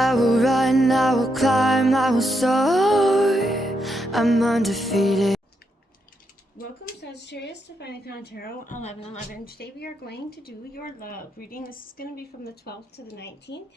I will run, I will climb, I will soar. I'm undefeated. Welcome, Sagittarius, to Finding Crown Tarot 11/11. Today we are going to do your love reading. This is going to be from the 12th to the 19th.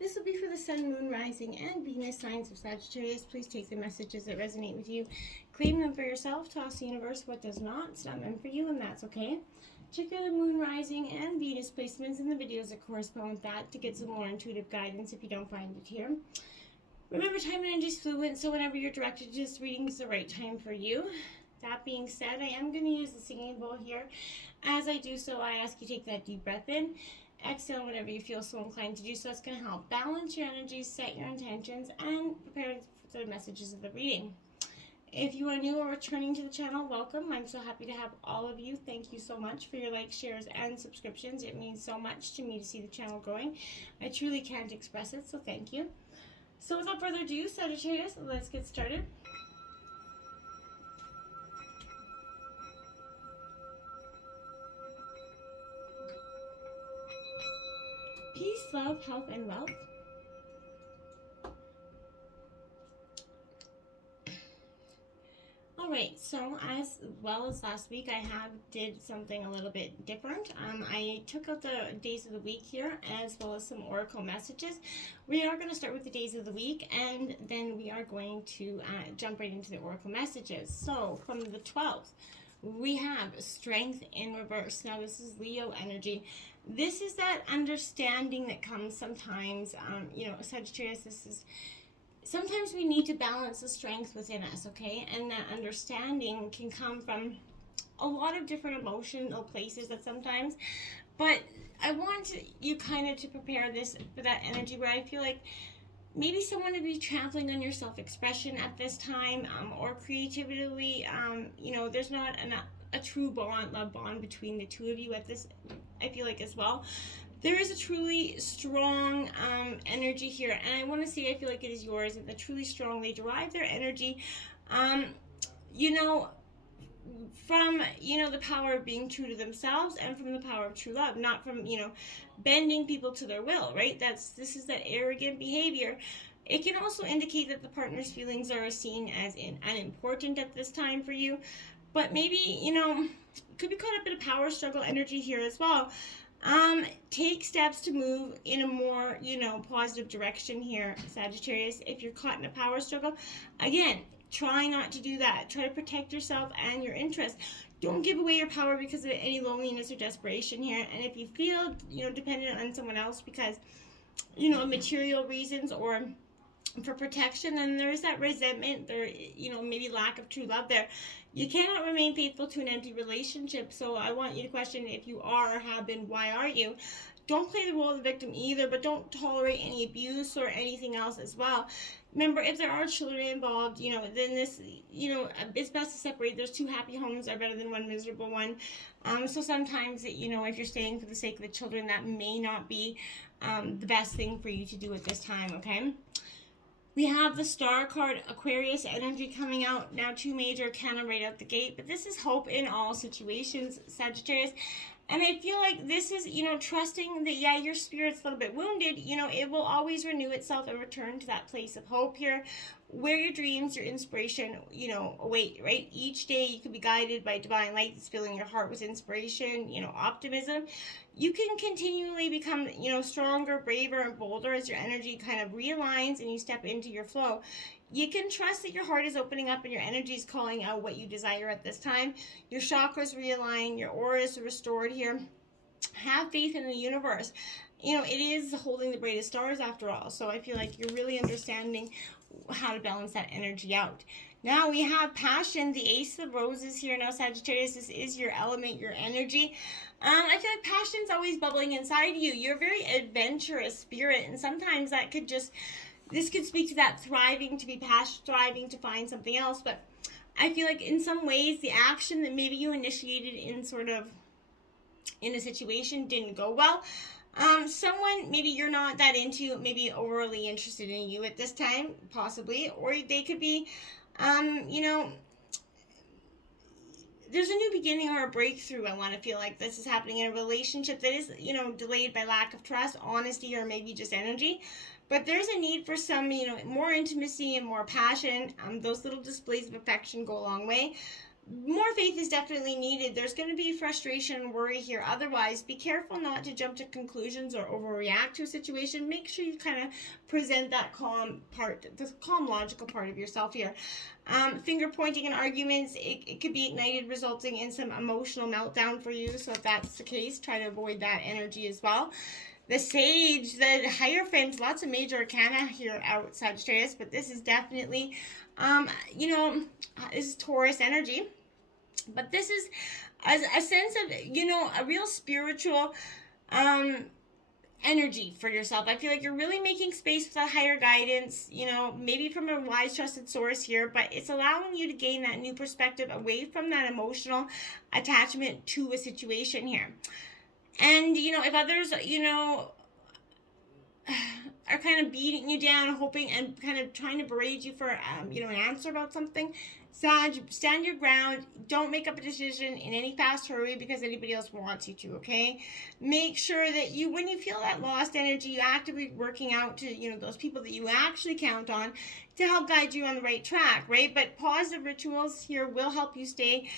This will be for the Sun, Moon, Rising, and Venus signs of Sagittarius. Please take the messages that resonate with you, claim them for yourself, toss the universe what does not. It's not meant for you, and that's okay. Check out the Moon, Rising, and Venus placements in the videos that correspond with that to get some more intuitive guidance if you don't find it here. Remember, time and energy is fluid, so whenever you're directed to this reading is the right time for you. That being said, I am going to use the singing bowl here. As I do so, I ask you take that deep breath in. Exhale whenever you feel so inclined to do so. It's going to help balance your energies, set your intentions, and prepare for the messages of the reading. If you are new or returning to the channel, welcome. I'm so happy to have all of you. Thank you so much for your likes, shares, and subscriptions. It means so much to me to see the channel growing. I truly can't express it, so thank you. So without further ado, Sagittarius, let's get started. Peace, love, health, and wealth. Alright, so as well as last week, I did something a little bit different. I took out the days of the week here, as well as some oracle messages. We are going to start with the days of the week, and then we are going to jump right into the oracle messages. So, from the 12th, we have strength in reverse. Now, this is Leo energy. This is that understanding that comes sometimes, Sagittarius, sometimes we need to balance the strength within us, okay? And that understanding can come from a lot of different emotional places that sometimes, but I want you kind of to prepare this for that energy where I feel like maybe someone would be traveling on your self-expression at this time, or creativity. There's not a true love bond between the two of you at this, I feel like, as well. There is a truly strong energy here, and I want to say I feel like it is yours, and the truly strong, they derive their energy, from, the power of being true to themselves and from the power of true love, not from, bending people to their will, right? This is that arrogant behavior. It can also indicate that the partner's feelings are seen as unimportant at this time for you, but maybe, could be caught up in a power struggle energy here as well. Take steps to move in a more, positive direction here, Sagittarius. If you're caught in a power struggle, again, try not to do that. Try to protect yourself and your interests. Don't give away your power because of any loneliness or desperation here. And if you feel, dependent on someone else because, material reasons or for protection, then there's that resentment, there, maybe lack of true love there. You cannot remain faithful to an empty relationship. So I want you to question, if you are or have been, why are you? Don't play the role of the victim either, but don't tolerate any abuse or anything else as well. Remember, if there are children involved, then this, it's best to separate. There's two happy homes are better than one miserable one. So sometimes, if you're staying for the sake of the children, that may not be the best thing for you to do at this time, okay? We have the Star card, Aquarius energy coming out. Now, two major arcana right out the gate. But this is hope in all situations, Sagittarius. And I feel like this is, trusting that, yeah, your spirit's a little bit wounded. It will always renew itself and return to that place of hope here, where your dreams, your inspiration, await, right? Each day you can be guided by divine light that's filling your heart with inspiration, optimism. You can continually become, stronger, braver, and bolder as your energy kind of realigns and you step into your flow. You can trust that your heart is opening up and your energy is calling out what you desire at this time. Your chakras realign, your aura is restored here. Have faith in the universe. It is holding the brightest stars after all. So I feel like you're really understanding how to balance that energy out. Now we have passion, the Ace of Roses here. Now, Sagittarius, this is your element, your energy. I feel like passion's always bubbling inside you. You're a very adventurous spirit, and sometimes that could this could speak to that thriving to find something else. But I feel like in some ways the action that maybe you initiated in a situation didn't go well. Someone maybe you're not that into, maybe overly interested in you at this time, possibly, or they could be, there's a new beginning or a breakthrough. I want to feel like this is happening in a relationship that is, delayed by lack of trust, honesty, or maybe just energy. But there's a need for some, more intimacy and more passion. Those little displays of affection go a long way. More faith is definitely needed. There's going to be frustration and worry here. Otherwise, be careful not to jump to conclusions or overreact to a situation. Make sure you kind of present that calm part, the calm, logical part of yourself here. Finger pointing and arguments, it could be ignited, resulting in some emotional meltdown for you. So if that's the case, try to avoid that energy as well. The Sage, the Hierophant, lots of major arcana here out, Sagittarius, but this is definitely, this is Taurus energy. But this is a sense of, a real spiritual energy for yourself. I feel like you're really making space for that higher guidance, maybe from a wise, trusted source here, but it's allowing you to gain that new perspective away from that emotional attachment to a situation here. And, if others, are kind of beating you down, hoping and kind of trying to berate you for, an answer about something, Sag, stand your ground. Don't make up a decision in any fast hurry because anybody else wants you to, okay? Make sure that when you feel that lost energy, you actively working out to, those people that you actually count on to help guide you on the right track, right? But positive rituals here will help you stay,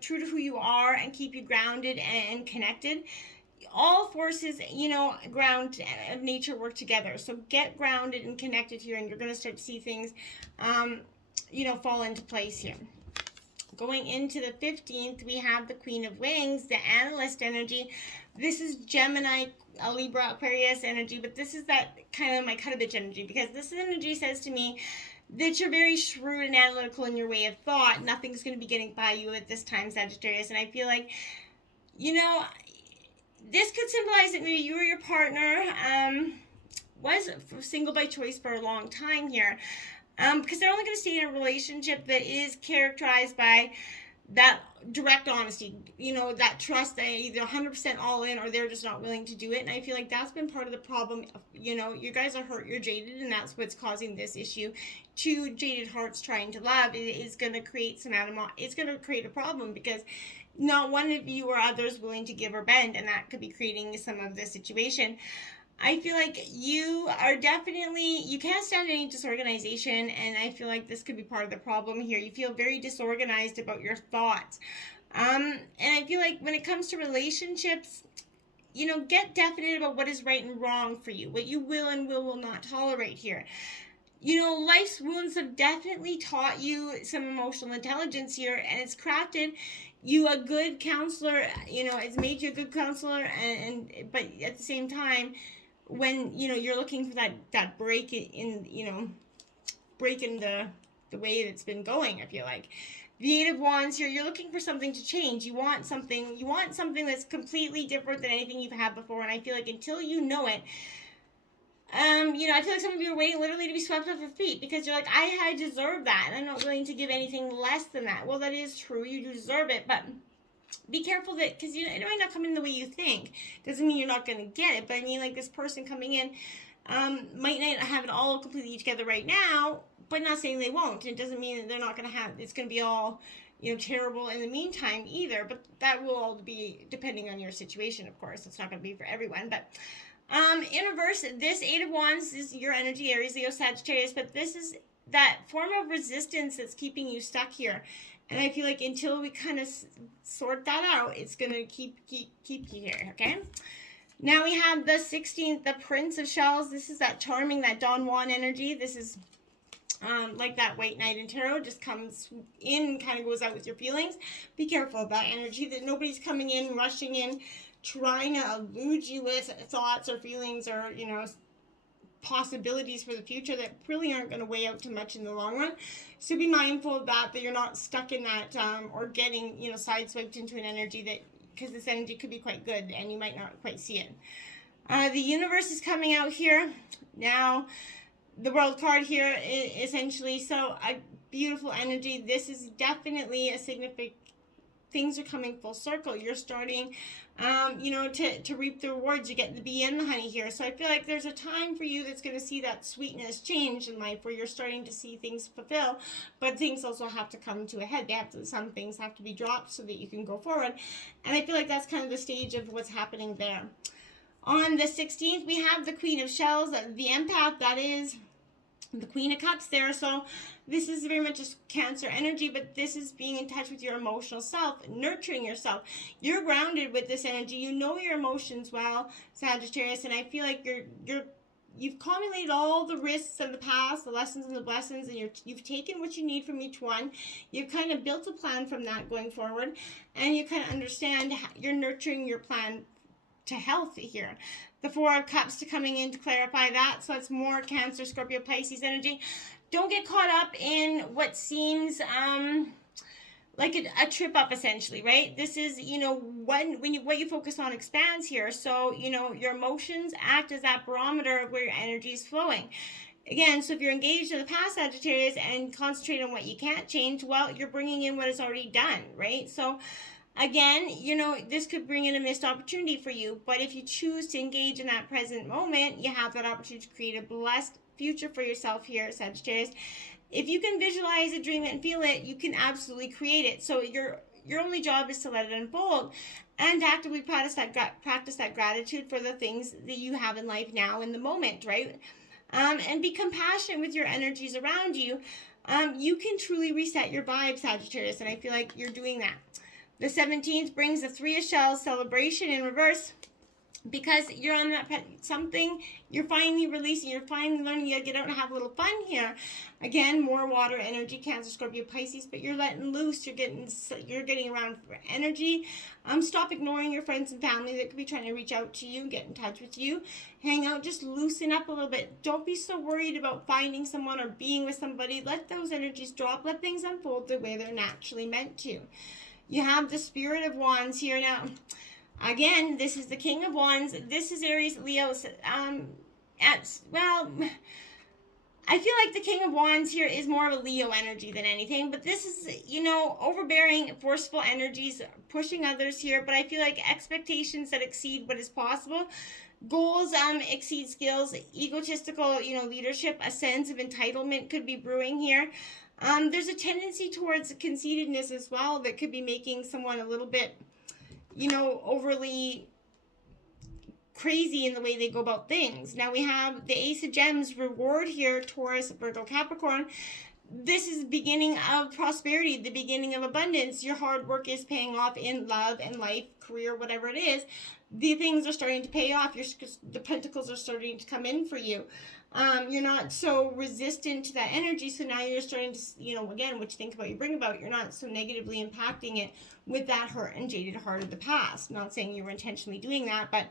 true to who you are and keep you grounded and connected. All forces, ground of nature work together. So get grounded and connected here, and you're going to start to see things, fall into place here. Going into the 15th, we have the Queen of Wings, the Analyst energy. This is Gemini, Libra, Aquarius energy, but this is that kind of my cut-a-bitch energy, because this energy says to me that you're very shrewd and analytical in your way of thought. Nothing's going to be getting by you at this time, Sagittarius, and I feel like, this could symbolize that maybe you or your partner was single by choice for a long time here. Because they're only going to stay in a relationship that is characterized by that direct honesty, that trust, that either 100% all in or they're just not willing to do it. And I feel like that's been part of the problem. You guys are hurt, you're jaded, and that's what's causing this issue. Two jaded hearts trying to love is going to create it's going to create a problem because not one of you or others willing to give or bend, and that could be creating some of this situation. I feel like you can't stand any disorganization, and I feel like this could be part of the problem here. You feel very disorganized about your thoughts. And I feel like when it comes to relationships, get definite about what is right and wrong for you, what you will and will not tolerate here. Life's wounds have definitely taught you some emotional intelligence here, and it's crafted you a good counselor, it's made you a good counselor, but at the same time, when you're looking for that break in breaking the way it's been going, I feel like the Eight of Wands here, you're looking for something to change. You want something that's completely different than anything you've had before, and I feel like until you know it, I feel like some of you are waiting literally to be swept off your feet because you're like, I deserve that, and I'm not willing to give anything less than that. Well, that is true, you do deserve it, but be careful that, because it might not come in the way you think. Doesn't mean you're not going to get it, but I mean, like, this person coming in might not have it all completely together right now, but not saying they won't. It doesn't mean that they're not going to have, it's going to be all, terrible in the meantime either, but that will all be depending on your situation, of course. It's not going to be for everyone, but in reverse, this Eight of Wands is your energy, Aries, Leo, Sagittarius, but this is that form of resistance that's keeping you stuck here. And I feel like until we kind of sort that out, it's going to keep you here, okay? Now we have the 16th, the Prince of Shells. This is that charming, that Don Juan energy. This is like that White Knight in Tarot, just comes in and kind of goes out with your feelings. Be careful of that energy, that nobody's coming in, rushing in, trying to elude you with thoughts or feelings or, possibilities for the future that really aren't going to weigh out too much in the long run. So be mindful of that you're not stuck in that or getting, sideswiped into an energy that, because this energy could be quite good and you might not quite see it. The universe is coming out here. Now, the world card here is essentially, so a beautiful energy. This is definitely a things are coming full circle. You're starting, to reap the rewards. You get the bee and the honey here. So I feel like there's a time for you that's going to see that sweetness change in life, where you're starting to see things fulfill, but things also have to come to a head. Some things have to be dropped so that you can go forward. And I feel like that's kind of the stage of what's happening there. On the 16th, we have the Queen of Shells, the empath, that is the Queen of Cups there. So this is very much a Cancer energy, but this is being in touch with your emotional self, nurturing yourself. You're grounded with this energy. You know your emotions well, Sagittarius, and I feel like you've accumulated all the risks of the past, the lessons and the blessings, and you've taken what you need from each one. You've kind of built a plan from that going forward, and you kind of understand you're nurturing your plan to health here. The Four of Cups to coming in to clarify that. So it's more Cancer, Scorpio, Pisces energy. Don't get caught up in what seems like a trip up, essentially, right? This is, what you focus on expands here. So, your emotions act as that barometer of where your energy is flowing. Again, so if you're engaged in the past, Sagittarius, and concentrate on what you can't change, well, you're bringing in what is already done, right? So again, this could bring in a missed opportunity for you, but if you choose to engage in that present moment, you have that opportunity to create a blessed future for yourself here, Sagittarius. If you can visualize it, dream it, and feel it, you can absolutely create it. So your only job is to let it unfold and actively practice that gratitude for the things that you have in life now in the moment, right? And be compassionate with your energies around you. You can truly reset your vibe, Sagittarius, and I feel like you're doing that. The 17th brings the Three of Shells celebration in reverse, because you're on that something, you're finally releasing, you're finally learning to get out and have a little fun here. Again, more water energy, Cancer, Scorpio, Pisces, but you're letting loose, you're getting around for energy. Stop ignoring your friends and family that could be trying to reach out to you, get in touch with you, hang out, just loosen up a little bit. Don't be so worried about finding someone or being with somebody. Let those energies drop, let things unfold the way they're naturally meant to. You have the Spirit of Wands here now. Again, this is the King of Wands. This is Aries, Leo. I feel like the King of Wands here is more of a Leo energy than anything, but this is, overbearing, forceful energies, pushing others here, but I feel like expectations that exceed what is possible. Goals exceed skills, egotistical, leadership, a sense of entitlement could be brewing here. There's a tendency towards conceitedness as well that could be making someone a little bit, overly crazy in the way they go about things. Now we have the Ace of Gems reward here, Taurus, Virgo, Capricorn. This is the beginning of prosperity, the beginning of abundance. Your hard work is paying off in love and life, career, whatever it is. The things are starting to pay off. The pentacles are starting to come in for you. You're not so resistant to that energy, so now you're starting to, again, what you think about, you bring about. You're not so negatively impacting it with that hurt and jaded heart of the past. Not saying you were intentionally doing that, but,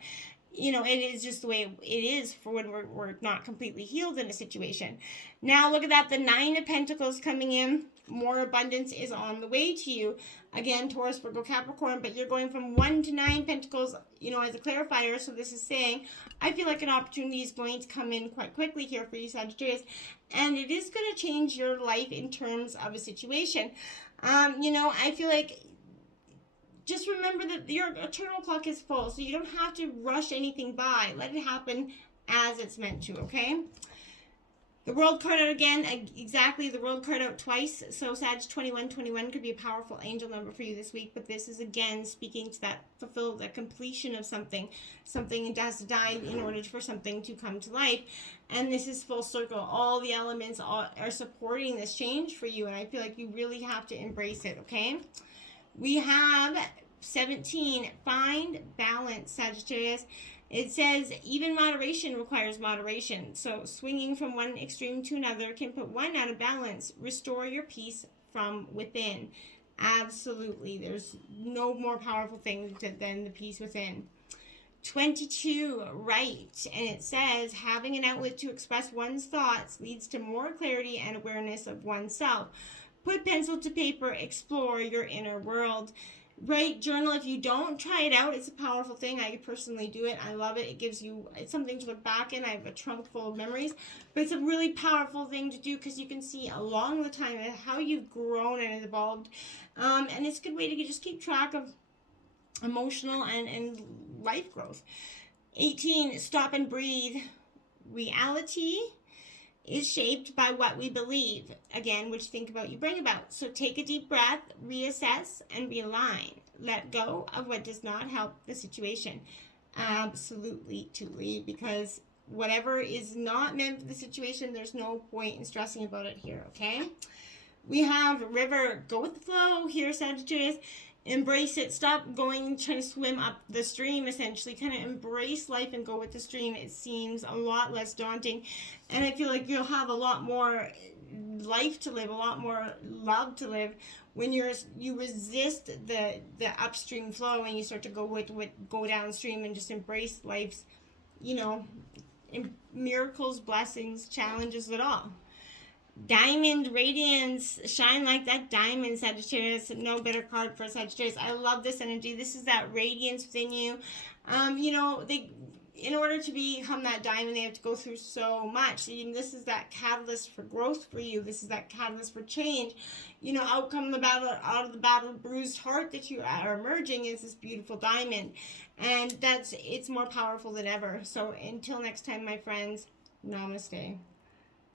it is just the way it is for when we're not completely healed in a situation. Now, look at that, the Nine of Pentacles coming in. More abundance is on the way to you. Again, Taurus, Virgo, Capricorn, but you're going from 1 to 9 Pentacles, as a clarifier. So this is saying, I feel like an opportunity is going to come in quite quickly here for you, Sagittarius, and it is going to change your life in terms of a situation. I feel like, just remember that your eternal clock is full, so you don't have to rush anything by. Let it happen as it's meant to, okay? The World card out again, exactly, the World card out twice. So Sag 2121 could be a powerful angel number for you this week, but this is again speaking to that the completion of something. Something has to die in order for something to come to life. And this is full circle. All the elements are supporting this change for you, and I feel like you really have to embrace it, okay? We have 17, find balance, Sagittarius. It says, even moderation requires moderation. So swinging from one extreme to another can put one out of balance. Restore your peace from within. Absolutely. There's no more powerful thing than the peace within. 22, right. And it says, having an outlet to express one's thoughts leads to more clarity and awareness of oneself. Put pencil to paper, explore your inner world. Write, journal. If you don't, try it out. It's a powerful thing. I personally do it. I love it. It gives you, it's something to look back in. I have a trunk full of memories, but it's a really powerful thing to do because you can see along the time how you've grown and evolved. And it's a good way to just keep track of emotional and life growth. 18, stop and breathe. Reality is shaped by what we believe. Again, which think about you bring about. So take a deep breath, reassess, and realign. Let go of what does not help the situation. Absolutely, truly, because whatever is not meant for the situation, there's no point in stressing about it here, okay? We have river, go with the flow here, Sagittarius. Embrace it. Stop trying to swim up the stream, essentially. Kind of embrace life and go with the stream. It seems a lot less daunting. And I feel like you'll have a lot more life to live, a lot more love to live when you resist the upstream flow and you start to go downstream and just embrace life's, miracles, blessings, challenges, it all. Diamond radiance, shine like that diamond, Sagittarius. No better card for Sagittarius. I love this energy. This is that radiance within you. In order to become that diamond, they have to go through so much. This is that catalyst for growth for you. This is that catalyst for change. Out of the battle, bruised heart that you are emerging is this beautiful diamond, and it's more powerful than ever. So until next time, my friends, namaste.